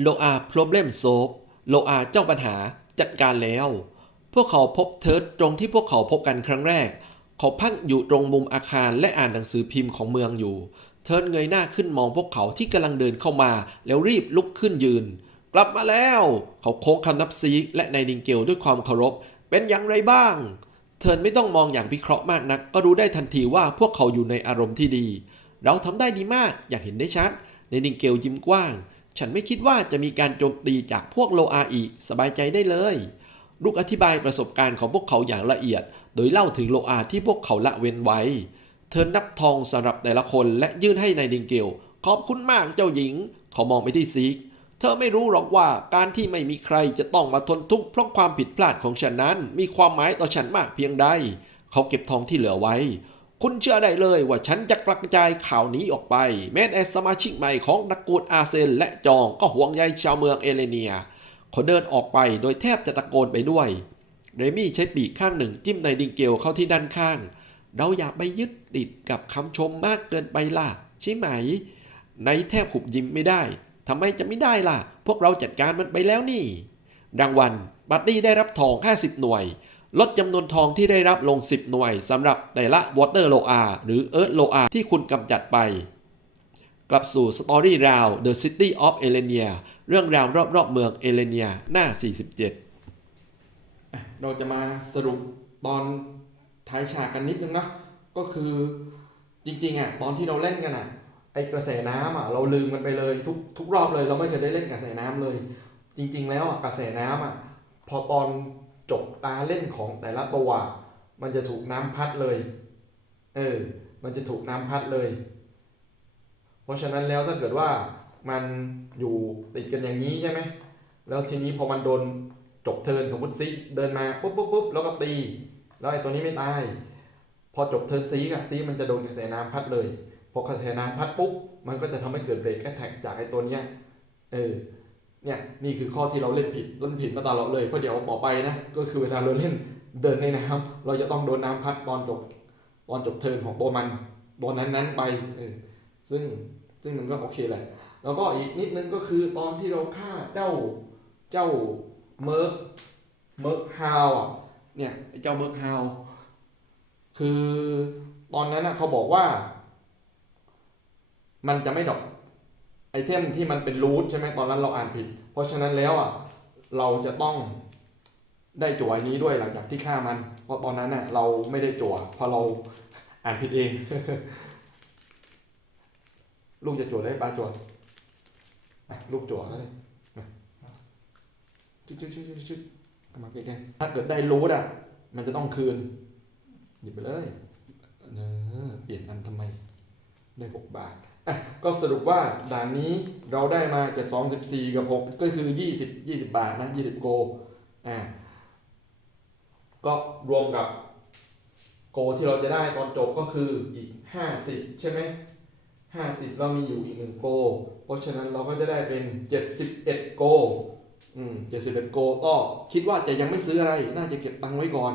โลอา problem solve โลอาเจ้าปัญหาจัดการแล้ว พวกเขาพบเทิร์ดตรงที่พวกเขาพบกันครั้งแรก เขาพักอยู่ตรงมุมอาคารและอ่านหนังสือพิมพ์ของเมืองอยู่ เทิร์ดเงยหน้าขึ้นมองพวกเขาที่กำลังเดินเข้ามาแล้วรีบลุกขึ้นยืน กลับมาแล้ว เขาโค้งคำนับซีกและนายดิงเกลด้วยความเคารพ เป็นอย่างไรบ้าง เทิร์นไม่ต้องมองอย่างพิเคราะห์มากนัก ก็รู้ได้ทันทีว่าพวกเขาอยู่ในอารมณ์ที่ดี เราทำได้ดีมาก อยากเห็นได้ชัดในดิงเกลยิ้มกว้าง ฉันไม่คิดว่าจะมีการโจมตีจากพวกโลอาอีกสบายใจได้เลย ลูกอธิบายประสบการณ์ของพวกเขาอย่างละเอียด โดยเล่าถึงโลอาที่พวกเขาละเว้นไว้ เธอนับทองสำหรับแต่ละคนและยื่นให้ในายดิงเกล ขอบคุณมากเจ้าหญิง เขามองไปที่ซีก เธอไม่รู้หรอกว่าการที่ไม่มีใครจะต้องมาทนทุกข์เพราะความผิดพลาดของฉันนั้น มีความหมายต่อฉันมากเพียงใด เขาเก็บทองที่เหลือไว้ คุณเชื่อได้เลยว่าฉันจะกระจายข่าวนี้ออกไป แม้แต่สมาชิกใหม่ของตระกูลอาเซนและจองก็ห่วงใยชาวเมืองเอเลเนียเขาเดินออกไปโดยแทบจะตะโกนไปด้วย เรมี่ใช้ปีกข้างหนึ่งจิ้มในดิงเกลเข้าที่ด้านข้าง เราอย่าไปยึดติดกับคำชมมากเกินไปล่ะ ใช่ไหม ในแทบขุบยิ้มไม่ได้ทำไมจะไม่ได้ล่ะ พวกเราจัดการมันไปแล้วนี่รางวัลบัตตี้ได้รับทอง 50 หน่วย ลดจำนวนทองที่ได้รับลง 10 หน่วยสำหรับแต่ละ Water l o a หรือ Earth l o a ที่คุณกำจัดไป กลับสู่ Story Round The City of Elenia เรื่องราวรอบๆเมืองเอเลเนียหน้า 47 เราจะมาสรุปตอนท้ายฉากกันนิดนึงนะก็คือจริงๆอะตอนที่เราเล่นกันอะไอกระแสน้ำอะเราลืมกันไปเลยทุกทุกรอบเลยเราไม่เคยได้เล่นกระแสน้ำเลย จริง ๆ แล้วอะกระแสน้ำอะพอตอน จบตาเล่นของแต่ละตัว มันจะถูกน้ำพัดเลย เออ มันจะถูกน้ำพัดเลย เพราะฉะนั้นแล้วถ้าเกิดว่ามันอยู่ติดกันอย่างนี้ใช่ไหม แล้วทีนี้พอมันโดนจบเทินสมมติซีเดินมาปุ๊บปุ๊บปุ๊บแล้วก็ตี แล้วไอ้ตัวนี้ไม่ตาย พอจบเทินซีอะซีมันจะโดนกระแสน้ำพัดเลย พอกระแสน้ำพัดปุ๊บ มันก็จะทำให้เกิดเบรกแอทแทกจากไอ้ตัวเนี้ย เออ เนี่ยนี่คือข้อที่เราเล่นผิดเล่นผิดมาตลอดเลยเพราะเดี๋ยวต่อไปนะก็คือเวลาเราเล่นเดินในน้ำเราจะต้องโดนน้ำพัดตอนจบตอนจบเทิร์นของตัวมันตัวนั้นๆไปเออซึ่งซึ่งมันก็โอเคแหละ แล้วก็อีกนิดนึงก็คือตอนที่เราฆ่าเจ้าเจ้าเมิร์กเมิร์กฮาวอะเนี่ยไอ้เจ้าเมิร์กฮาวคือตอนนั้นนะเขาบอกว่า มันจะไม่ดอก ไอเทมที่มันเป็นรูทใช่ไหมตอนนั้นเราอ่านผิด เพราะฉะนั้นแล้วอะเราจะต้องได้จั่วนี้ด้วยหลังจากที่ฆ่ามัน เพราะตอนนั้นน่ะเราไม่ได้จั่วเพราะเราอ่านผิดเอง ลูกจะจั่วได้ปลาจั่วอะลูกจั่วแล้วเลยชุดชุดชุดชุดชุดกำลังใกล้ๆถ้าเกิดได้รู้อะ มันจะต้องคืน หยิบไปเลยเออเปลี่ยนอันทำไม ได้หกบาท อะก็สรุปว่าด่านนี้เราได้มาเจ็ดสองสิบสี่กับหกก็คือยี่สิบยี่สิบบาทนะยี่สิบโกอ่าก็รวมกับโกที่เราจะได้ตอนจบก็คืออีกห้าสิบใช่ไหมห้าสิบเรามีอยู่อีกหนึ่งโก เพราะฉะนั้นเราก็จะได้เป็นเจ็ดสิบเอ็ดโกอืมเจ็ดสิบเอ็ดโกก็คิดว่าจะยังไม่ซื้ออะไร น่าจะเก็บตังค์ไว้ก่อน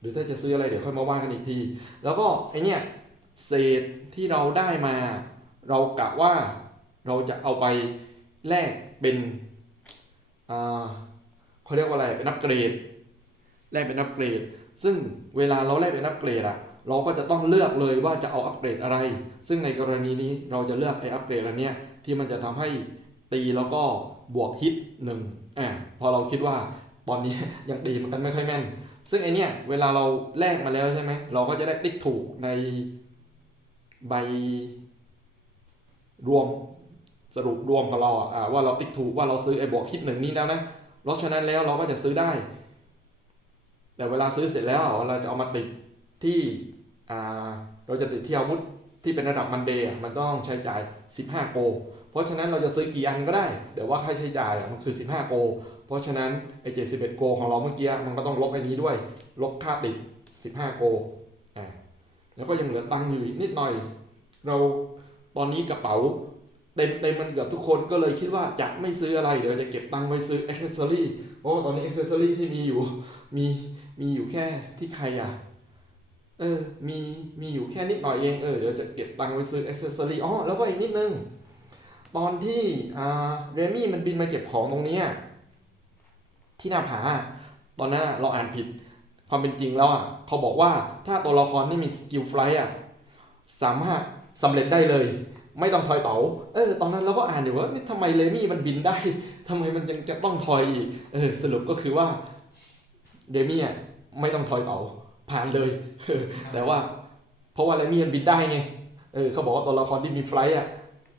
หรือถ้าจะซื้ออะไรเดี๋ยวค่อยมาว่ากันอีกที แล้วก็ไอเนี้ยเศษที่เราได้มา เรากะว่าเราจะเอาไปแลกเป็นอ่าเขาเรียกว่าอะไรเป็นอัปเกรดแลกเป็นอัปเกรด ซึ่งเวลาเราแลกเป็นอัปเกรดอะเราก็จะต้องเลือกเลยว่าจะเอาอัปเกรดอะไร ซึ่งในกรณีนี้เราจะเลือกไออัปเกรดอันเนี้ยที่มันจะทำให้ตีแล้วก็บวกฮิตหนึ่งอ่าพอเราคิดว่าตอนนี้ยังตีมันกันไม่ค่อยแม่น ซึ่งไอเนี้ยเวลาเราแลกมาแล้วใช่ไหมเราก็จะได้ติ๊กถูกในใบ รวมสรุปรวมของเราอ่าว่าเราติ๊กถูกว่าเราซื้อไอ้บวกฮิตหนึ่งนี้แล้วนะเพราะฉะนั้นแล้วเราก็จะซื้อได้ แต่เวลาซื้อเสร็จแล้วเราจะเอามาติดที่อ่าเราจะติดที่อาวุธที่เป็นระดับมันเดย์มันต้องใช้จ่าย 15 โก เพราะฉะนั้นเราจะซื้อกี่อันก็ได้ แต่ว่าค่าใช้จ่ายมันคือ 15 โก เพราะฉะนั้นไอ้71โกของเราเมื่อกี้มันก็ต้องลบไอ้นี้ด้วย ลบค่าติด 15 โกอ่าแล้วก็ยังเหลือตังค์อยู่นิดหน่อย เรา ตอนนี้กระเป๋าเต็มเต็มมันเกือบทุกคนก็เลยคิดว่าจะไม่ซื้ออะไรเดี๋ยวจะเก็บตังค์ไว้ซื้ออ c เซสซอรี่เพราะว่าตอนนี้อ c เซสซอรี่ที่มีอยู่มีมีอยู่แค่ที่ใครอะเออมีมีอยู่แค่นิดหน่อยเองเออเดี๋ยวจะเก็บตังค์ไว้ซื้ออ c เซสซอรี่อ๋อแล้วก็อีกนิดนึงตอนที่อ่าเรมี่มันบินมาเก็บของตรงนี้ที่หน้าผาตอนนั้นเราอ่านผิดความเป็นจริงแล้วอะเขาบอกว่าถ้าตัวละครที่มีสกิลไฟล์อะสามารถ สำเร็จได้เลย ไม่ต้องทอยเต๋าเออตอนนั้นเราก็อ่านอยู่ว่านี่ทำไมเรมี่มันบินได้ทำไมมันยังจะต้องทอยอีกเออสรุปก็คือว่าเรมี่อะไม่ต้องทอยเต๋าผ่านเลย แต่ว่า เพราะว่าเรมี่มันบินได้ไงเออเขาบอกว่าตัวละครที่มีไฟล์อะ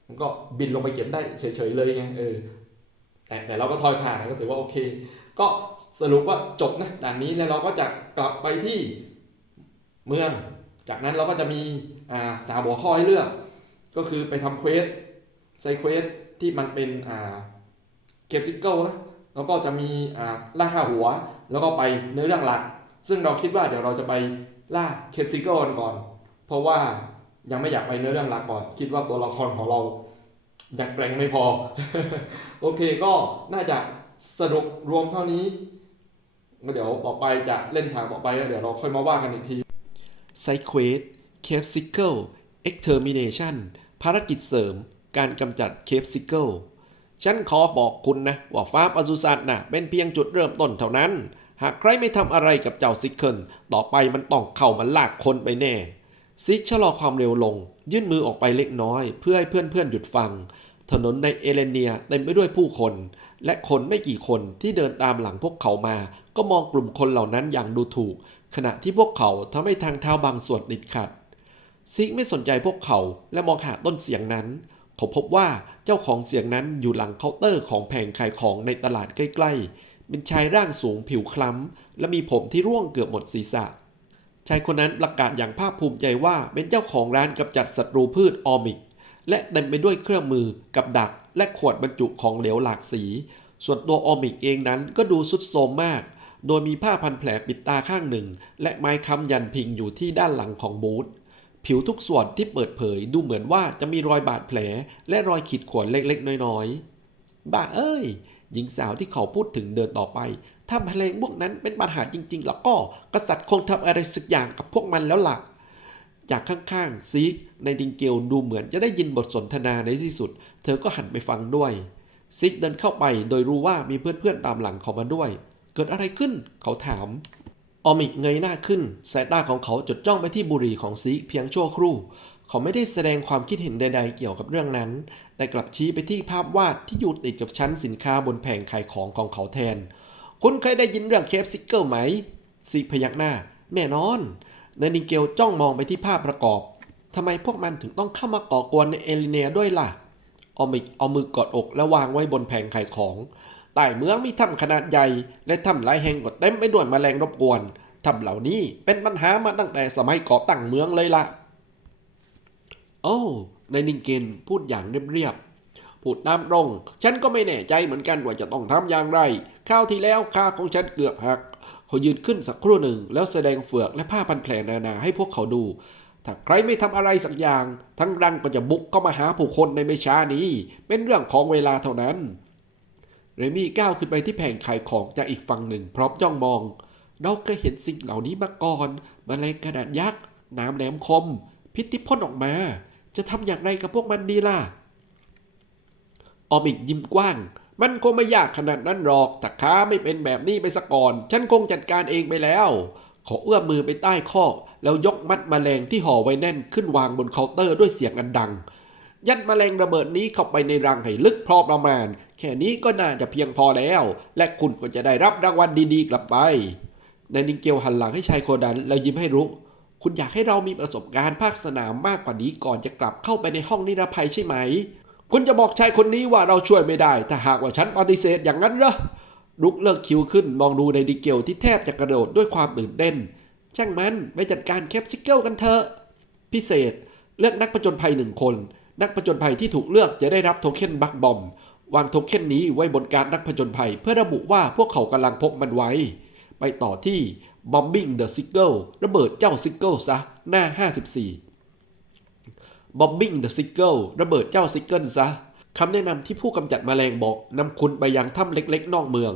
มันก็บินลงไปเก็บได้เฉยๆเลยไงเออแต่แต่เราก็ทอยผ่านก็ถือว่าโอเค ก็สรุปว่าจบนะด่านนี้แล้วเราก็จะกลับไปที่เมือง จากนั้นเราก็จะมี อ่าสามหัวข้อให้เลือก ก็คือไปทำเควสไซเควสที่มันเป็นอ่าเก็บซิกเกิลนะแล้วก็จะมีอ่าล่าค่าหัว แล้วก็ไปเนื้อเรื่องหลัก ซึ่งเราคิดว่าเดี๋ยวเราจะไปล่าเคปซิเกิลกันก่อน เพราะว่ายังไม่อยากไปเนื้อเรื่องหลักก่อน คิดว่าตัวละครของเรายังแกร่งไม่พอ โอเคก็น่าจะสรุปรวมเท่านี้เดี๋ยวต่อไปจะเล่นฉากต่อไป เดี๋ยวเราค่อยมาว่ากันอีกทีไซเควส เคปซิเกิลเอ็กเทอร์มิเนชันภารกิจเสริม การกำจัดเคปซิเกิลฉันขอบอกคุณนะ ว่าฟ้าปศุสัตว์นะเป็นเพียงจุดเริ่มต้นเท่านั้น หากใครไม่ทำอะไรกับเจ้าซิกเคิลต่อไปมันต้องเข้ามาลากคนไปแน่ ซิกชะลอความเร็วลง ยื่นมือออกไปเล็กน้อย เพื่อให้เพื่อนๆหยุดฟัง ถนนในเอเลเนียเต็มไปด้วยผู้คน และคนไม่กี่คนที่เดินตามหลังพวกเขามา ก็มองกลุ่มคนเหล่านั้นอย่างดูถูก ขณะที่พวกเขาทำให้ทางเท้าบางส่วนติดขัด ซิกไม่สนใจพวกเขาและมองหาต้นเสียงนั้น เขาพบว่าเจ้าของเสียงนั้นอยู่หลังเคาน์เตอร์ของแผงขายของในตลาดใกล้ๆ เป็นชายร่างสูงผิวคล้ำ และมีผมที่ร่วงเกือบหมดศีรษะ ชายคนนั้นประกาศอย่างภาคภูมิใจว่าเป็นเจ้าของร้านกำจัดศัตรูพืชออมิก และเต็มไปด้วยเครื่องมือกับดัก และขวดบรรจุของเหลวหลากสี ส่วนตัวออมิกเองนั้นก็ดูสุดโทมมากโดยมีผ้าพันแผลปิดตาข้างหนึ่ง และไม้ค้ำยันพิงอยู่ที่ด้านหลังของบูธ ผิวทุกส่วนที่เปิดเผยดูเหมือนว่าจะมีรอยบาดแผล และรอยขีดข่วนเล็กๆ น้อยๆ บ้าเอ้ย หญิงสาวที่เขาพูดถึงเดินต่อไป ถ้าแมลงพวกนั้นเป็นปัญหาจริง ๆ แล้วก็กษัตริย์คงทำอะไรสักอย่างกับพวกมันแล้วล่ะ จากข้างๆซีกในดิงเกลดูเหมือนจะได้ยินบทสนทนาในที่สุด เธอก็หันไปฟังด้วยซิกเดินเข้าไปโดยรู้ว่ามีเพื่อนๆตามหลังเขามาด้วย เกิดอะไรขึ้น เขาถาม ออมิกเงยหน้าขึ้น สายตาของเขาจดจ้องไปที่บุหรี่ของซีกเพียงชั่วครู่ เขาไม่ได้แสดงความคิดเห็นใด ๆ เกี่ยวกับเรื่องนั้น แต่กลับชี้ไปที่ภาพวาดที่อยู่ติดกับชั้นสินค้าบนแผงขายของของเขาแทน คุณเคยได้ยินเรื่องเคฟซิกเกิลไหม ซีพยักหน้า แน่นอนเนนิเกลจ้องมองไปที่ภาพประกอบ ทำไมพวกมันถึงต้องเข้ามาก่อกวนในเอลิเนียด้วยล่ะ ออมิกเอามือกอดอกและวางไว้บนแผงขายของ ใต้เมืองมีถ้ำขนาดใหญ่ และถ้ำหลายแห่งก็เต็มไปด้วยแมลงรบกวนถ้ำเหล่านี้เป็นปัญหามาตั้งแต่สมัยก่อตั้งเมืองเลยล่ะ โอ้ในนิงเกนพูดอย่างเรียบๆพูดตามตรง ฉันก็ไม่แน่ใจเหมือนกันว่าจะต้องทำอย่างไรข้าวที่แล้วขาของฉันเกือบหักเขายืนขึ้นสักครู่หนึ่ง แล้วแสดงเฟือกและผ้าพันแผลนานาให้พวกเขาดู ถ้าใครไม่ทำอะไรสักอย่าง ทั้งรังก็จะบุกเข้ามาหาผู้คนในไม่ช้านี้ เป็นเรื่องของเวลาเท่านั้น เรมี่ก้าวขึ้นไปที่แผงขายของจากอีกฝั่งหนึ่งพร้อมจ้องมอง เราเคยเห็นสิ่งเหล่านี้มาก่อนมแมลงกระดาษยักษ์ น้ำแหลมคม พิษที่พ่นออกมา จะทำอย่างไรกับพวกมันดีล่ะ ออมิกยิ้มกว้าง มันคงไม่ยากขนาดนั้นหรอกถ้าข้าไม่เป็นแบบนี้ไปซะก่อน ฉันคงจัดการเองไปแล้ว ขอเอื้อมมือไปใต้คอกแล้วยกมัดแมลงที่ห่อไว้แน่นขึ้นวางบนเคาน์เตอร์ด้วยเสียงอันดัง ยัดแมลงระเบิดนี้เข้าไปในรังให้ลึกพอประมาณ แค่นี้ก็น่าจะเพียงพอแล้ว และคุณก็จะได้รับรางวัลดีๆ กลับไปนายนิงเกลหันหลังให้ชายโคดันแล้วยิ้มให้รุก คุณอยากให้เรามีประสบการณ์ภาคสนามมากกว่านี้ก่อนจะกลับเข้าไปในห้องนิรภัยใช่ไหม คุณจะบอกชายคนนี้ว่าเราช่วยไม่ได้ ถ้าหากว่าฉันปฏิเสธอย่างนั้นเหรอรุกเลิกคิวขึ้นมองดูในดิเกลที่แทบจะกระโดดด้วยความตื่นเต้น ช่างมันไปจัดการแคปซิเกิลกันเถอะ พิเศษเลือกนักผจญภัยหนึ่งคน นักผจญภัยที่ถูกเลือกจะได้รับโทเค็นบักบอม วางโทเค็นนี้ไว้บนการนักผจญภัย เพื่อระบุว่าพวกเขากำลังพกมันไว้ ไปต่อที่ Bombing the Sickle ระเบิดเจ้าซิกเกิลซะ หน้า 54 Bombing the Sickle ระเบิดเจ้าซิกเกิลซะคำแนะนำที่ผู้กำจัดแมลงบอกนำคุณไปยังถ้ำเล็ก ๆ นอกเมือง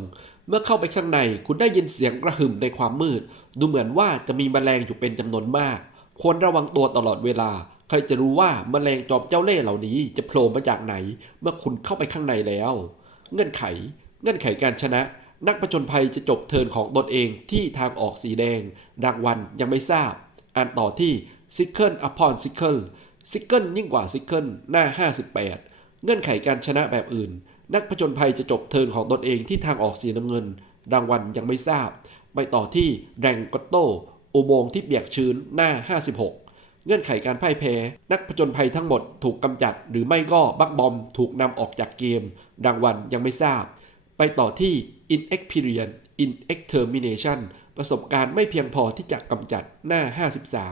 เมื่อเข้าไปข้างในคุณได้ยินเสียงกระหึ่มในความมืด ดูเหมือนว่าจะมีแมลงอยู่เป็นจำนวนมาก ควรระวังตัวตลอดเวลา ใครจะรู้ว่าแมลงจอมเจ้าเล่ห์เหล่านี้จะโผล่มาจากไหน เมื่อคุณเข้าไปข้างในแล้ว เงื่อนไข เงื่อนไขการชนะ นักประจนภัยจะจบเทินของตนเองที่ทางออกสีแดงรางวัลยังไม่ทราบ อ่านต่อที่ Sickle upon Sickle Sickle ยิ่งกว่า Sickle หน้า 58 เงื่อนไขการชนะแบบอื่น นักผจญภัยจะจบเทิร์นของตนเองที่ทางออกสีน้ำเงิน รางวัลยังไม่ทราบ ไปต่อที่แรงกอตโตอุโมงค์ที่เปียกชื้นหน้า 56 เงื่อนไขการพ่ายแพ้ นักผจญภัยทั้งหมดถูกกำจัด หรือไม่ก็บักบอมถูกนำออกจากเกมรางวัลยังไม่ทราบ ไปต่อที่ inexperience inextermination ประสบการณ์ไม่เพียงพอที่จะกำจัดหน้า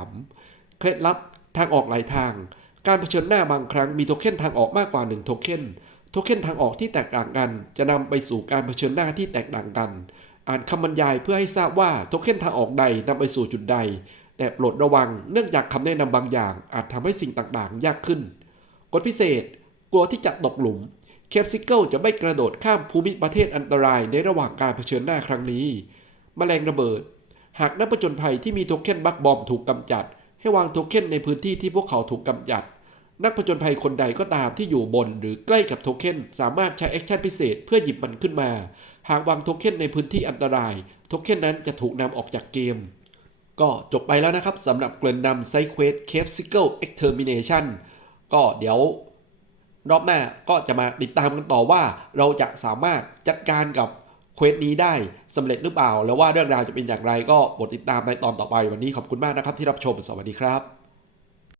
53 เคล็ดลับทางออกหลายทาง การเผชิญหน้าบางครั้งมีโทเค็นทางออกมากกว่า 1 โทเค็นโทเค็นทางออกที่แตกต่างกัน จะนำไปสู่การเผชิญหน้าที่แตกต่างกัน อ่านคำบรรยายเพื่อให้ทราบว่าโทเค็นทางออกใดนำไปสู่จุดใด แต่โปรดระวังเนื่องจากคำแนะนำบางอย่างอาจทำให้สิ่งต่างๆ ยากขึ้น กฎพิเศษกลัวที่จะตกหลุมเคปซิเกิลจะไม่กระโดดข้ามภูมิประเทศอันตรายในระหว่างการเผชิญหน้าครั้งนี้แมลงระเบิด หากนักผจญภัยที่มีโทเค็นบักบอมถูกกำจัด ให้วางโทเค็นในพื้นที่ที่พวกเขาถูกกำจัด นักผจญภัยคนใดก็ตามที่อยู่บนหรือใกล้กับโทเค็นสามารถใช้แอคชั่นพิเศษเพื่อหยิบมันขึ้นมา หากวางโทเค็นในพื้นที่อันตราย โทเค็นนั้นจะถูกนำออกจากเกม ก็จบไปแล้วนะครับสำหรับเกรนดัมไซเควสเคฟซิเกิลเอ็กเทอร์มิเนชันก็เดี๋ยวรอบหน้าก็จะมาติดตามกันต่อว่า เราจะสามารถจัดการกับเควสนี้ได้สำเร็จหรือเปล่า แล้วว่าเรื่องราวจะเป็นอย่างไรก็โปรดติดตามในตอนต่อไปวันนี้ขอบคุณมากนะครับที่รับชมสวัสดีครับ